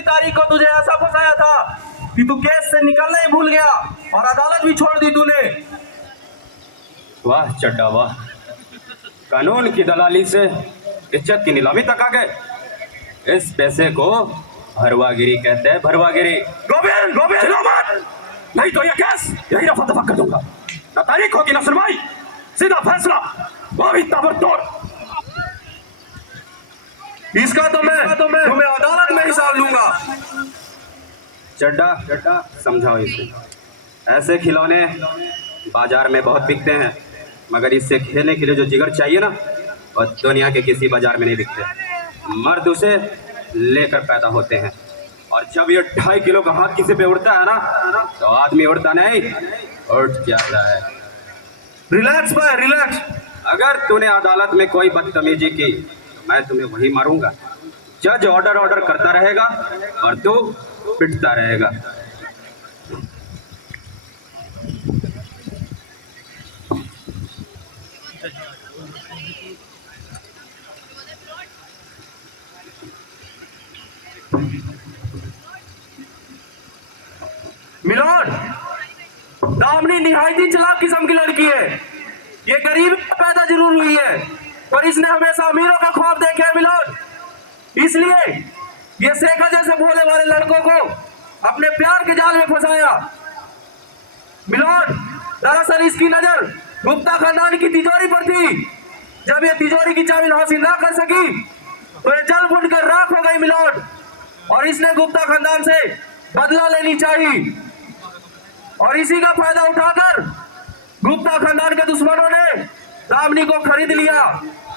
पहली तारीख को तुझे ऐसा फंसाया था कि तू केस से निकलना ही भूल गया और अदालत भी छोड़ दी तूने। वाह चड्डा वाह, कानून की दलाली से इज्जत की नीलामी तक आ गए। इस पैसे को भरवागिरी कहते हैं, भरवागिरी। गोविंद गोविंद चलो मत, नहीं तो ये केस यही रफा दफा कर दूंगा। ना तारीख होगी ना सुनवाई, सीधा फैसला, वो भी ताबड़तोड़। इसका तो मैं तुम्हें अदालत में हिसाब लूंगा। चड्डा चड्डा समझाओ इसे। ऐसे खिलौने बाजार में बहुत बिकते हैं, मगर इससे खेलने के लिए जो जिगर चाहिए ना, और दुनिया के किसी बाजार में नहीं बिकते। मर्द उसे लेकर पैदा होते हैं, और जब ये 2.5 किलो का हाथ किसी पे उड़ता है ना, तो आदमी उड़ता नहीं, उठ जाता है। रिलैक्स भाई रिलैक्स। अगर तूने अदालत में कोई बदतमीजी की तो मैं तुम्हें वही मारूंगा। जज ऑर्डर करता रहेगा और तू पिटता रहेगा। मिलोड, दामिनी निहायती चालाक किस्म की लड़की है। ये गरीब पैदा जरूर हुई है, पर इसने हमेशा अमीरों का ख्वाब देखे है मिलोड। इसलिए ये शेखा जैसे भोले वाले लड़कों को अपने प्यार के जाल में फंसाया। मिलोड, दरअसल इसकी नजर गुप्ता खानदान की तिजोरी पर थी। जब ये तिजोरी की चाबी हासिल ना कर सकी तो ये जल बुझ कर राख हो गई मिलोड, और इसने गुप्ता खानदान से बदला लेनी चाहिए। और इसी का फायदा उठाकर गुप्ता खानदान के दुश्मनों ने दामिनी को खरीद लिया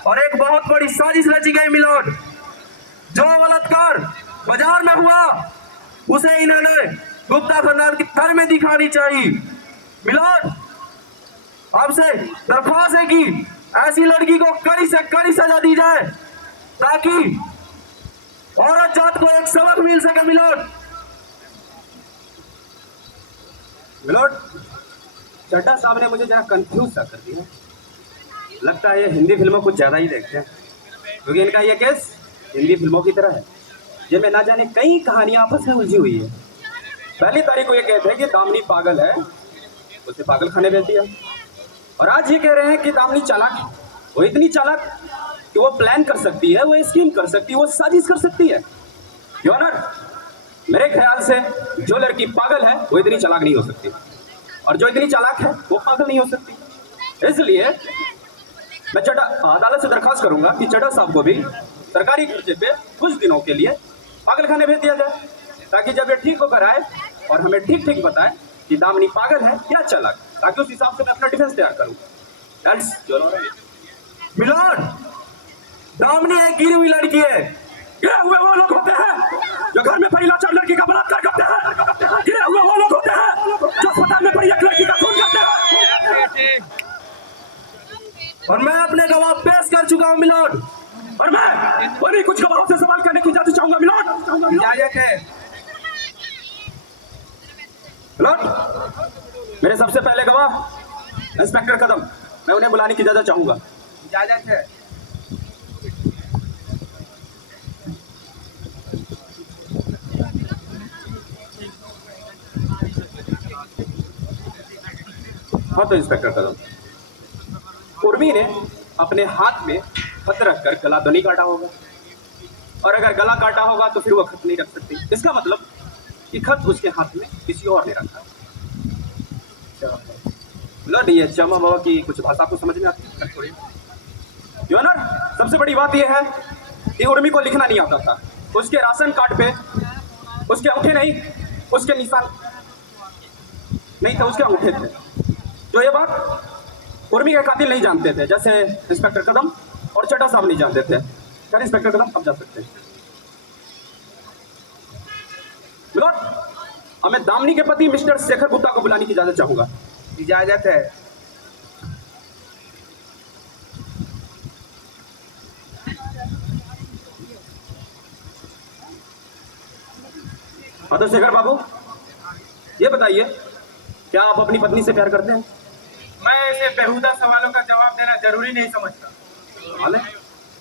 और एक बहुत बड़ी साजिश रची गई मिलोड। जो बलात्कार बाजार में हुआ उसे इन्होंने गुप्ता खानदान के घर में दिखानी चाहिए। मिलोड, आपसे दरख्वास्त है कि ऐसी लड़की को कड़ी से कड़ी सजा दी जाए ताकि औरत जात को एक सबक मिल सके। मिलोड मिलोड, चड्डा साहब ने मुझे जरा कंफ्यूज सा कर दिया। लगता है ये हिंदी फिल्मों कुछ ज़्यादा ही देखते हैं, क्योंकि इनका ये केस हिंदी फिल्मों की तरह है, जिनमें ना जाने कई कहानियां आपस में उलझी हुई है। पहली तारीख को ये कहते हैं कि दामिनी पागल है, उसे पागल खाने भेज दिया, और आज ये कह रहे हैं कि दामिनी चालाक है। वो इतनी चालाक कि वो प्लान कर सकती है, वो स्कीम कर सकती है, वो साजिश कर सकती है। योर ऑनर, मेरे ख्याल से जो लड़की पागल है वो इतनी चालाक नहीं हो सकती, और जो इतनी चालाक है वो पागल नहीं हो सकती। इसलिए मैं चड्डा अदालत से दरखास्त करूंगा कि चड्डा साहब को भी सरकारी खर्चे पे कुछ दिनों के लिए पागल खाने भेज दिया जाए, ताकि जब ये ठीक होकर आए और हमें ठीक ठीक बताए कि दामिनी पागल है या चालाक, ताकि उस हिसाब से मैं अपना डिफेंस तैयार करूँ। मिलोड, दामिनी एक गिरी हुई लड़की है। गिरे हुए वो लोग होते हैं जो घर में पड़ी लाचार लड़की का बलात्कार करते हैं। गिरे हुए वो लोग होते हैं जो अस्पताल में पड़ी एक लड़की का खून करते हैं। और मैं अपने गवाह पेश कर चुका हूँ मिलोड, और मैं उन्हीं कुछ गवाहों से सवाल करने की इजाजत चाहूंगा मिलोड। इजाजत है। मिलोड, मेरे सबसे पहले गवाह इंस्पेक्टर कदम, मैं उन्हें बुलाने की इजाजत चाहूंगा। इजाजत है। हाँ तो इंस्पेक्टर कदम, उर्मी ने अपने हाथ में खत रखकर गला तो नहीं काटा होगा, और अगर गला काटा होगा तो फिर वो खत नहीं रख सकती। इसका मतलब कि खत उसके हाथ में किसी और ने रखा। लड़ ये चमा बाबा की कुछ भाषा को समझ में आती है थोड़ी। जो ना सबसे बड़ी बात यह है कि उर्मी को लिखना नहीं आता था। उसके राशन कार्ड पे उसके अंगूठे नहीं, उसके निशान नहीं थे, उसके अंगूठे थे। जो ये बात उर्मी के कातिल नहीं जानते थे, जैसे इंस्पेक्टर कदम और चड्डा साहब नहीं जानते थे। क्या इंस्पेक्टर कदम अब जा सकते हैं? मिलोड, हमें दामिनी के पति मिस्टर शेखर गुप्ता को बुलाने की इजाजत चाहूंगा। इजाजत है। फादर शेखर बाबू, ये बताइए, क्या आप अपनी पत्नी से प्यार करते हैं? मैं ऐसे बेहुदा सवालों का जवाब देना जरूरी नहीं समझता।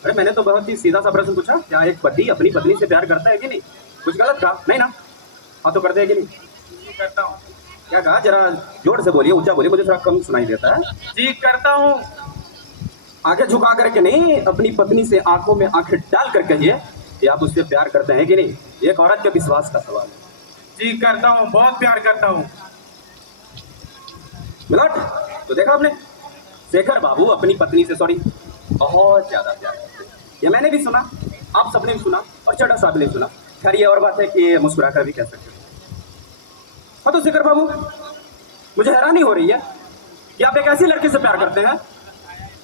अरे मैंने तो बहुत ही सीधा सा प्रश्न पूछा, क्या एक पति अपनी पत्नी से प्यार करता है कि नहीं? कुछ गलत कहा नहीं ना? हाँ तो करते हैं कि नहीं? करता हूँ। क्या कहा? जरा जोर से बोलिए, ऊंचा बोलिए, मुझे थोड़ा कम सुनाई देता है। जी करता हूँ। आंखें झुका करके नहीं, अपनी पत्नी से आंखों में आंखें डाल कर कहिए कि आप उससे प्यार करते हैं कि नहीं। एक औरत के विश्वास का सवाल है। जी करता हूँ, बहुत प्यार करता हूँ। मिलट, तो देखा आपने, शेखर बाबू अपनी पत्नी से सॉरी बहुत ज्यादा प्यार करते हैं। ये मैंने भी सुना, आप सबने भी सुना और चड्ढा साहब ने भी सुना। खैर ये और बात है कि मुस्कुरा कर भी कह सकते हैं। हाँ तो शेखर बाबू, मुझे हैरानी हो रही है कि आप एक ऐसी लड़की से प्यार करते हैं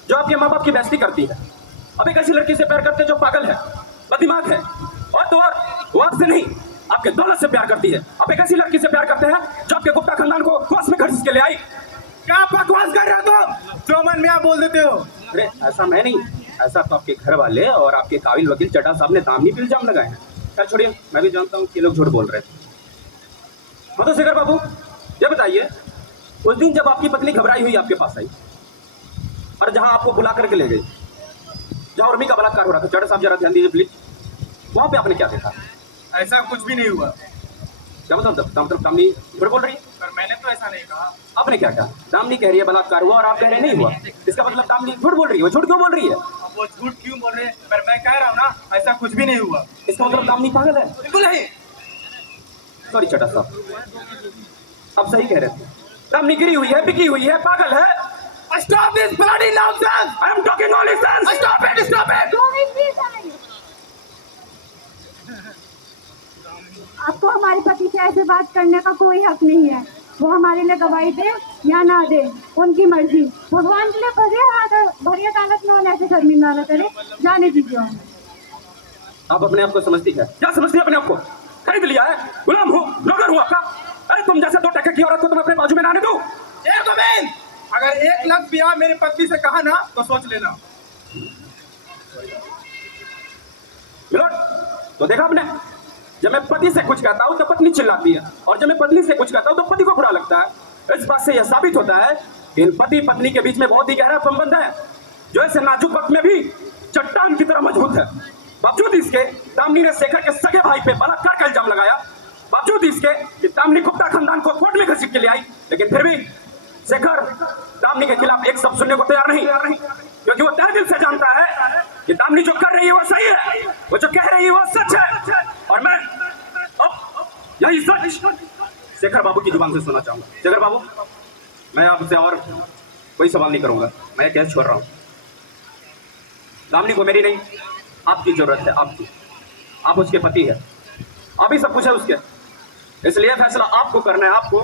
जो आपके माँ बाप की बेइज्जती करती है। आप एक ऐसी लड़की से प्यार करते हैं जो पागल है, बददिमाग है, और तो और वो आपसे नहीं आपके दौलत से प्यार करती है। आप एक ऐसी लड़की से प्यार करते हैं जो आपके गुप्ता खानदान को कोस में खर्च के ले आई। क्या बकवास कर रहे हो तुम? जो मन में आप बोल देते हो। अरे ऐसा मैं नहीं, ऐसा तो आपके घर वाले और आपके काबिल वकील चड्ढा साहब ने दामनी पे इल्जाम लगाए हैं। खैर छोड़िए, मैं भी जानता हूँ कि लोग झूठ बोल रहे थे। हाँ तो शेखर बाबू, ये बताइए, उस दिन जब आपकी पत्नी घबराई हुई आपके पास आई और जहां आपको बुला करके ले गई, जहां उर्मी का बलात्कार हो रहा था, चड्ढा साहब जरा ध्यान दीजिए प्लीज, वहां पे आपने क्या देखा? ऐसा कुछ भी नहीं हुआ। क्या मतलब दामनी झूठ बोल रही है? पर मैंने तो ऐसा नहीं कहा। आपने क्या कहा? दामनी कह रही है बलात्कार हुआ और आप कह रहे नहीं हुआ। इसका मतलब दामनी झूठ बोल रही है। वो झूठ क्यों बोल रही है? अब वो झूठ क्यों बोल रहे हैं? पर मैं कह रहा हूँ ना, ऐसा कुछ भी नहीं हुआ। इसका मतलब दामनी पागल है। बिल्कुल नहीं। सॉरी चड्ढा साहब, आप सही कह रहे थे। दामनी गिरी हुई है, बिकी हुई है, पागल है। Stop this bloody nonsense! I am talking only sense. Stop it! Stop it! आपको हमारे पति से ऐसे बात करने का कोई हक नहीं है। वो हमारे लिए गवाही दे या ना दे, उनकी मर्जी। भगवान के लिए भरी अदालत में उन्हें ऐसे शर्मिंदा न करे। जाने दीजिए उन्हें। आप अपने आप को समझती है? क्या समझती है अपने आप को? खरीद लिया है, गुलाम हो, नौकर हूँ आपका। अरे तुम जैसे दो टके की औरत को तुम अपने बाजू में ना आने दो। अगर 1 लाख ब्याह मेरी पत्नी से कहा ना तो सोच लेना। मिलोट, तो देखा आपने, जब मैं पति से कुछ कहता हूँ तो पत्नी चिल्लाती है, और जब मैं पत्नी से कुछ कहता हूँ तो पति को बुरा लगता है। इस बात से यह साबित होता है कि इन पति पत्नी के बीच में बहुत ही गहरा संबंध है, जो ऐसे नाजुक वक्त में भी चट्टान की तरह मजबूत है। बावजूद इसके दामनी ने शेखर के सगे भाई पे बलात्कार का इल्जाम लगाया। बावजूद इसके कि दामनी गुप्ता खानदान को कोर्ट में घसीट के ले आई, लेकिन फिर भी शेखर दामनी के खिलाफ एक शब्द सुनने को तैयार नहीं, क्योंकि वो तहे दिल से जानता है कि दामनी जो कर रही है वो सही है, वो जो कह रही है वो सच है। और मैं यही सच शेखर बाबू की जुबान से सुनना चाहूंगा। शेखर बाबू, मैं आपसे और कोई सवाल नहीं करूंगा, मैं केस छोड़ रहा हूं। दामनी को मेरी नहीं, आपकी जरूरत है, आपकी। आप उसके पति है, आप ही सब कुछ है उसके। इसलिए फैसला आपको करना है, आपको,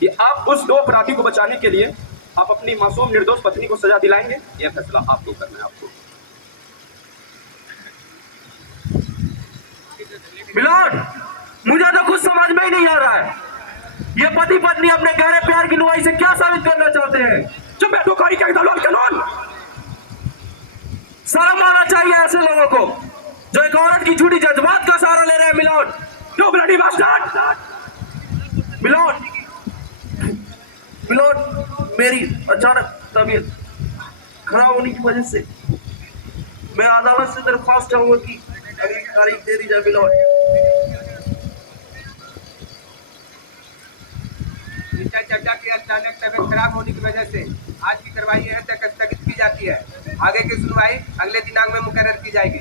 कि आप उस 2 अपराधी को बचाने के लिए आप अपनी मासूम निर्दोष पत्नी को सजा दिलाएंगे। यह फैसला आपको करना है, आपको। मिलोड, मुझे तो कुछ समझ में ही नहीं आ रहा है, ये पति पत्नी अपने गहरे प्यार की नुआई से क्या साबित करना चाहते हैं? जब बेदोकारी का दलोल कानून, शर्म आना चाहिए ऐसे लोगों को जो एक औरत की झूठी जज्बात का सहारा ले रहे हैं। Milord, you bloody bastard. Milord, milord, मेरी अचानक तबीयत खराब होने की वजह से मैं अदालत से दरख्वास्त चाहूंगा कि अगली तारीख दे दी जाए। मिलोड, चड्ढा की अचानक तबियत खराब होने की वजह से आज की कार्रवाई यहाँ तक स्थगित की जाती है। आगे की सुनवाई अगले दिनांक में मुकर्रर की जाएगी।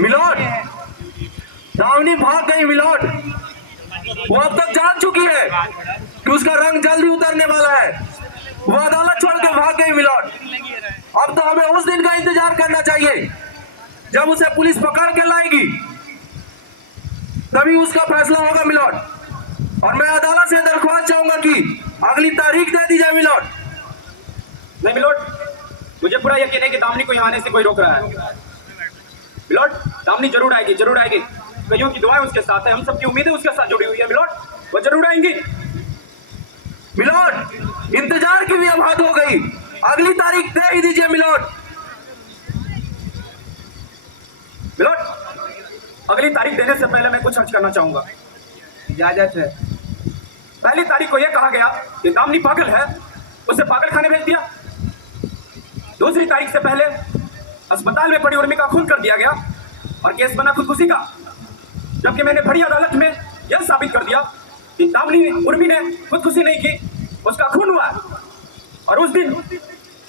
मिलोड, दामनी भाग गई। मिलोड, वो अब तक जान चुकी है कि उसका रंग जल्दी उतरने वाला है। वो अदालत छोड़ के भाग गई। मिलोड, अब तो हमें उस दिन का इंतजार करना चाहिए जब उसे पुलिस पकड़ के लाएगी, तभी उसका फैसला होगा। मिलोड, और मैं अदालत से दरख्वास्त चाहूंगा कि अगली तारीख दे दी जाए। मिलोड, नहीं मिलोट, मुझे पूरा यकीन है कि दामनी को यहाँ आने से कोई रोक रहा है। मिलोट, दामनी जरूर आएगी, जरूर आएगी। कईयों की दुआएं उसके साथ है, हम सबकी उम्मीदें उसके साथ जुड़ी हुई है। मिलोट, वो जरूर आएंगी। मिलोड, इंतजार की भी अब हद हो गई, अगली तारीख दे ही दीजिए। मिलोड, मिलोट, अगली तारीख देने से पहले मैं कुछ अर्ज करना चाहूंगा। इजाजत है। पहली तारीख को यह कहा गया कि दामिनी पागल है, उसे पागल खाने भेज दिया। दूसरी तारीख से पहले अस्पताल में पड़ी उर्मी का खून कर दिया गया और केस बना खुदकुशी का, जबकि मैंने बड़ी अदालत में यह साबित कर दिया कि दामिनी उर्मी ने खुदकुशी नहीं की, उसका खून हुआ। और उस दिन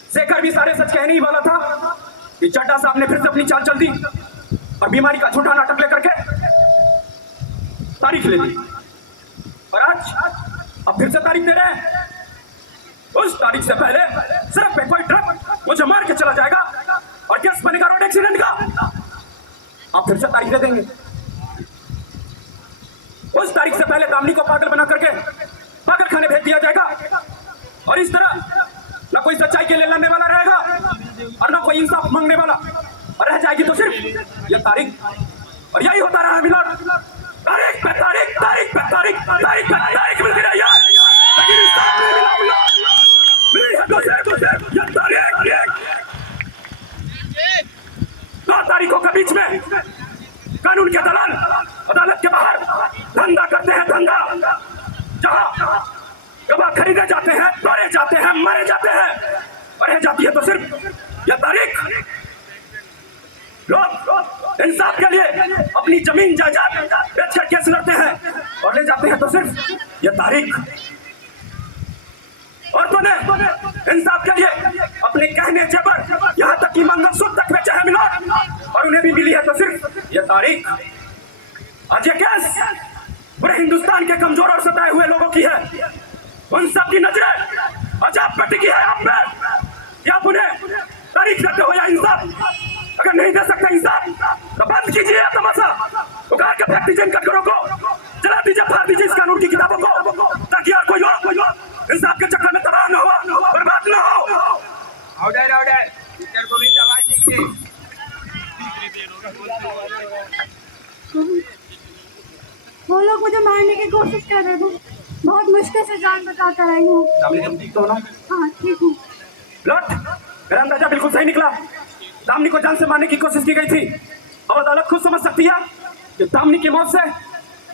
शेखर भी सारे सच कहने ही वाला था कि चड्ढा साहब ने फिर से अपनी चाल चल दी और बीमारी का झूठा नाटक लेकर के तारीख ले ली। और आज अब फिर से तारीख दे रहे हैं। उस तारीख से पहले सिर्फ पे कोई ट्रक मुझे मार के चला जाएगा और केस बनेगा रोड एक्सीडेंट का। आप फिर से तारीख दे देंगे। उस तारीख से पहले दामिनी को पागल बना करके पागल खाने भेज दिया जाएगा और इस तरह न कोई सच्चाई के लिए लड़ने वाला रहेगा और न कोई इंसाफ मांगने वाला, और रह जाएगी तो सिर्फ यह तारीख। और यही होता रहा मिलोड, तारीख पे तारीख, तारीख पे तारीख, तारीख पे तारीख मिलती रही है, लेकिन इंसाफ नहीं मिला मिली है तो सिर्फ यह तारीख। 2 तारीखों के बीच में कानून के दलाल अदालत के बाहर धंधा करते हैं, धंधा जहां गवाह खरीदे जाते हैं, तोड़े जाते हैं, मारे जाते हैं, और रह जाती है तो सिर्फ यह तारीख। लोग इंसाफ के लिए अपनी जमीन जायदाद बेचकर केस लड़ते हैं और ले जाते हैं तो सिर्फ यह तारीख। औरतों ने इंसाफ के लिए अपने गहने जेवर यहाँ तक कि मंगलसूत्र तक बेचे हैं मिलोड, और उन्हें भी मिली है तो सिर्फ यह तारीख। आज ये केस पूरे हिंदुस्तान के कमजोर और सताए हुए लोगों की है। उन सब की नजरें आज आप पे टिकी है, आप पे कि आप उन्हें तारीख देते हो या इंसाफ। अगर नहीं दे सकते इंसाफ तो बंद कीजिए तमाशा, उखाड़ के फेंक दीजिए इन कटघरों को, जला दीजिए, फाड़ दीजिए इस कानून की किताबों को, ताकि और कोई और इंसाफ के चक्कर में तबाह न हो, बर्बाद न हो। ऑर्डर ऑर्डर, टीचर को भी आवाज दीजिए। वो लोग मुझे मारने की कोशिश कर रहे थे, बहुत मुश्किल से जान बचा कर आई हूँ। दामिनी तुम ठीक तो हो ना? हाँ ठीक हूँ। लौट, मेरा अंदाजा बिल्कुल सही निकला। दामिनी को जान से मारने की कोशिश की गई थी। अब अदालत खुद समझ सकती है कि दामिनी की मौत से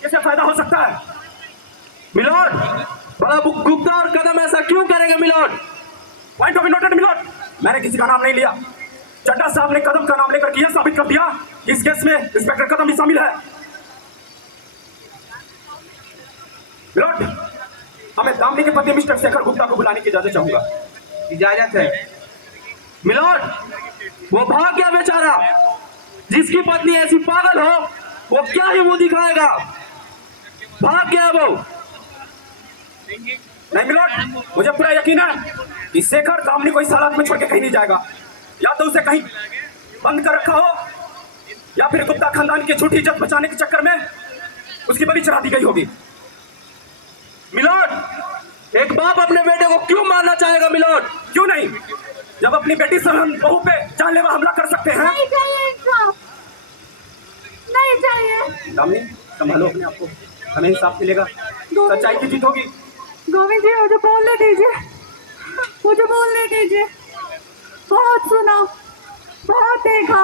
कैसे फायदा हो सकता है। मिलोड, बड़ा गुप्ता और कदम ऐसा क्यों करेंगे milord? Point of noted milord, मैंने किसी का नाम नहीं लिया। चड्ढा साहब ने कदम का नाम लेकर यह साबित कर दिया कि इस केस में इंस्पेक्टर कदम भी शामिल है। मिलोड, हमें दामिनी के पति मिस्टर शेखर गुप्ता को बुलाने की इजाजत चाहूंगा। इजाजत है। मिलोड, वो भाग गया बेचारा। जिसकी पत्नी ऐसी पागल हो वो क्या ही मुंह दिखाएगा, भाग गया वो। नहीं मिलोड, मुझे पूरा यकीन है कि शेखर दामिनी को इस हालात में छोड़ के कहीं नहीं जाएगा। या तो उसे कहीं बंद कर रखा हो या फिर गुप्ता खानदान की झूठी इज्जत बचाने के चक्कर में उसकी बलि चढ़ा दी गई होगी। मिलोड, एक बाप अपने बेटे को क्यों मारना चाहेगा मिलोड? क्यों नहीं, जब अपनी बेटी से हम बहू पे जानलेवा हमला कर सकते हैं। नहीं चाहिए इंसाफ, नहीं चाहिए। दामिनी संभालो अपने आप को, हमें इंसाफ मिलेगा, सच्चाई की जीत होगी। गोविंद जी मुझे बोलने दीजिए, मुझे बोलने दीजिए। बहुत सुना, बहुत देखा,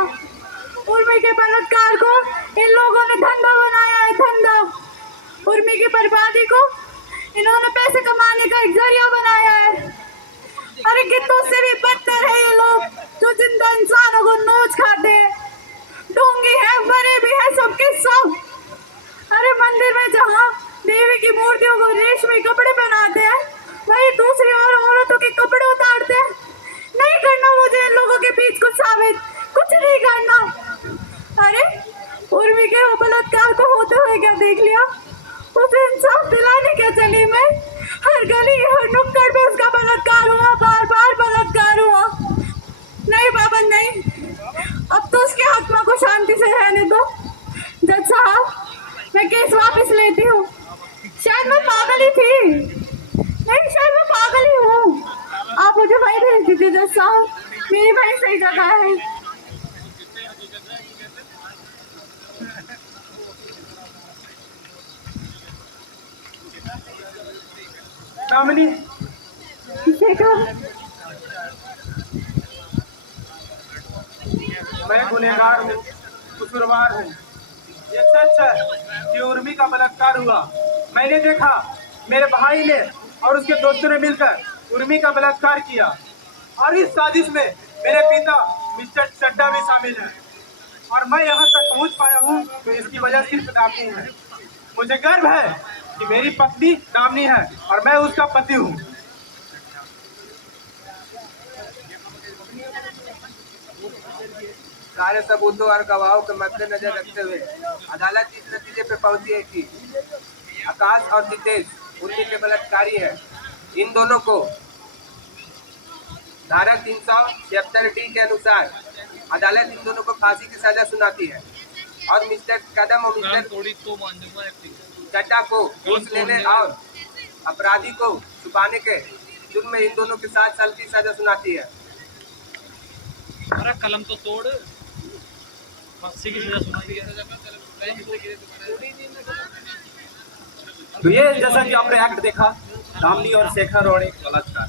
उर्मी के बलात्कार को इन लोगों ने धंधा बनाया है, धंधा। उर्मी की बर्बादी को इन्होंने पैसे कमाने का एक जरिया बनाया है। अरे कितनों से भी बदतर है ये लोग, जो जिंदा इंसानों को नोच खाते हैं। ढोंगी है, बड़े भी है, सबके सब। अरे मंदिर में जहाँ देवी की मूर्तियों को रेशमी कपड़े पहनाते हैं, वही दूसरी ओर औरतों के कपड़े उतारते हैं। नहीं करना मुझे इन लोगों के बीच कुछ साबित, कुछ नहीं करना। अरे उर्मी के बलात्कार को होते हुए क्या देख लिया, उसे इंसाफ दिलाने क्या चली मैं। हर गली हर नुक्कड़ पे उसका बलात्कार हुआ, बार बार बलात्कार हुआ। नहीं बाबा नहीं, अब तो उसकी आत्मा को शांति से रहने दो। जज साहब, मैं केस वापस लेती हूँ। शायद मैं पागल ही थी, नहीं शायद मैं पागल ही हूँ। आप मुझे वहीं भेज दीजिए जज साहब, मेरी वहीं सही जगह है। दामिनी, शेखर, मैं गुनहगार हूँ, कसूरवार हूँ। ये सच है कि उर्मी का बलात्कार हुआ। मैंने देखा मेरे भाई ने और उसके दोस्तों ने मिलकर उर्मी का बलात्कार किया और इस साजिश में मेरे पिता मिस्टर चड्डा भी शामिल हैं और मैं यहाँ तक पहुँच पाया हूँ तो इसकी वजह सिर्फ दामनी है। मुझे गर्व है कि मेरी पत्नी दामनी है और मैं उसका पति हूँ। सारे सबूतों और गवाहों के मद्देनजर रखते हुए अदालत इस नतीजे पे पहुंची है कि आकाश और जितेश उर्मी के बलात्कारी है। इन दोनों को धारा 376D के अनुसार अदालत इन दोनों को फांसी की सजा सुनाती है और मिस्टर कदम और मिस्टर चड्डा को घूस लेने और अपराधी को छुपाने के जुर्म में इन दोनों के 7 साल की सजा सुनाती है। अरे कलम तो तोड़, फांसी की सजा सुना दी है। तो ये जैसा कि आपने एक्ट देखा, दामनी और शेखर और एक बलात्कार।